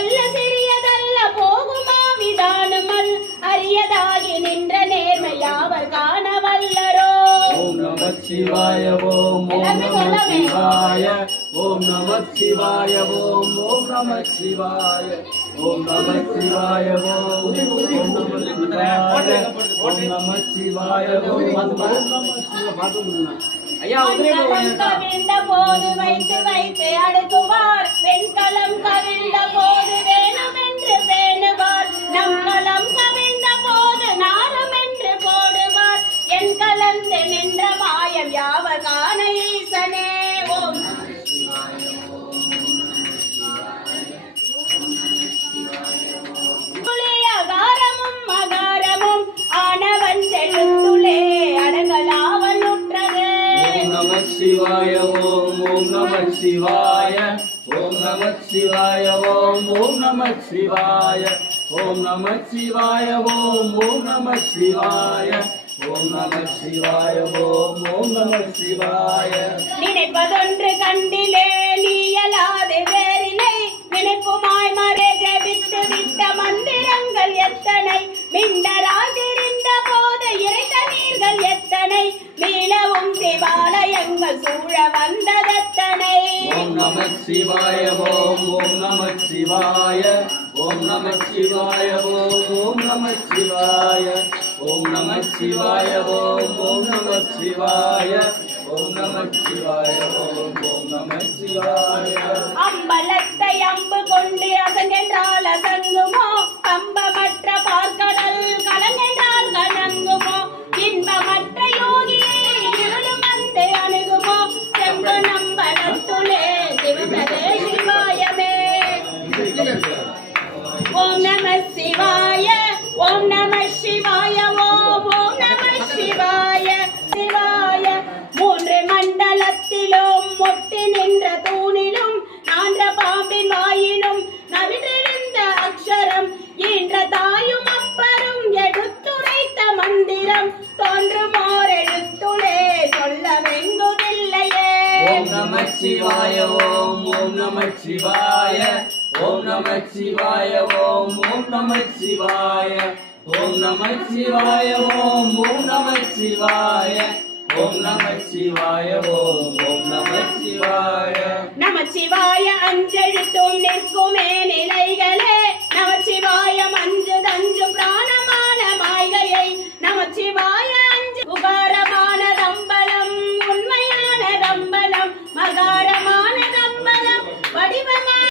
பெரியதல்ல சிறியதல்ல போகுமா விதானமல் அரியதாகி நின்ற நேர்மையாவர் காண வல்லரோ. ஓம் நம சிவாய ஓம் ஓம் நம சிவாய ஓம் நம சிவாய ஓம் ஓம் நம சிவாய ஓம் நம சிவாய ஓம் ஓம் நம சிவாய ஓம் நம சிவாய ஓம் ஐயா கவிழ்ந்த போது வைத்து வைத்து அடுக்குவார் வெண்கலம் கவிழ்ந்த போது வேணும் என்று வேணுவார் நம் களம் கவிழ்ந்த போது நாரம் என்று போடுவார் என் கலந்து நின்ற மாயம் யாவர் காண ஈசனே. ஓம் அகாரமும் அகாரமும் ஆனவன் செல்லுத்துளே அடங்கலாவல் உற்றது. நம சிவாய ஓம் ஓம் நம சிவாய ஓம் நம சிவாய ஓம் ஓம் நம சிவாய ஓம் நம சிவாய ஓம் ஓம் நம சிவாய ஓம் நம சிவாய ஓம் ஓம் நம சிவாய. நினைப்பதொன்று கண்டிலே நீயலாது வேறில்லை நினைப்புமாய் மறை ஜெபித்து விட்ட மந்திரங்கள் எத்தனை மின்னராதிருந்த போது இறைத்த நீர்கள் எத்தனை மீளவும் சிவாலயங்கள் சூழ வந்ததெத்தனை. ஓம் நம சிவாய ஓம் ஓம் நம சிவாய ஓம் நம சிவாய ஓம் ஓம் நம சிவாய ஓம் நம சிவாய ஓம் ஓம் நம சிவாய ஓம் நம சிவாய ஓம் ஓம் நம சிவாய. அம்பலத்தை அம்பு கொண்டு அசங்கென்றால் அசங்குமோ கம்பமற்ற பார்க்கடல் கலங்கென்றால் கலங்குமோ இன்பமற்ற யோகியை இருளும் வந்து அணுகுமோ செம்பு நம்பலத்துளே சிவனதே சிவாயமே. ஓம் நம சிவாய ஓம் நம சிவாய ஓம் ஓம் நம சிவாய சிவாய. மூன்று மண்டலத்திலும் முட்டி நின்ற தூணிலும் நான்ற பாம்பின் வாயிலும் நவிற்றிருந்த அக்ஷரம் ஈன்ற தாயும் அப்பரும் எடுத்துரைத்த மந்திரம் தோன்றுமோர் எழுத்துளே சொல்ல வெங்குதில்லையே. ஓம் நம சிவாய ஓம் ஓம் நம சிவாய ஓம் நம சிவாய ஓம் ஓம் நம சிவாய ஓம் நம சிவாய ஓம் ஓம் நம சிவாய ஓம் நம சிவாய ஓம் ஓம் நம சிவாய. நம சிவாய அஞ்செழுத்தும் நிற்குமே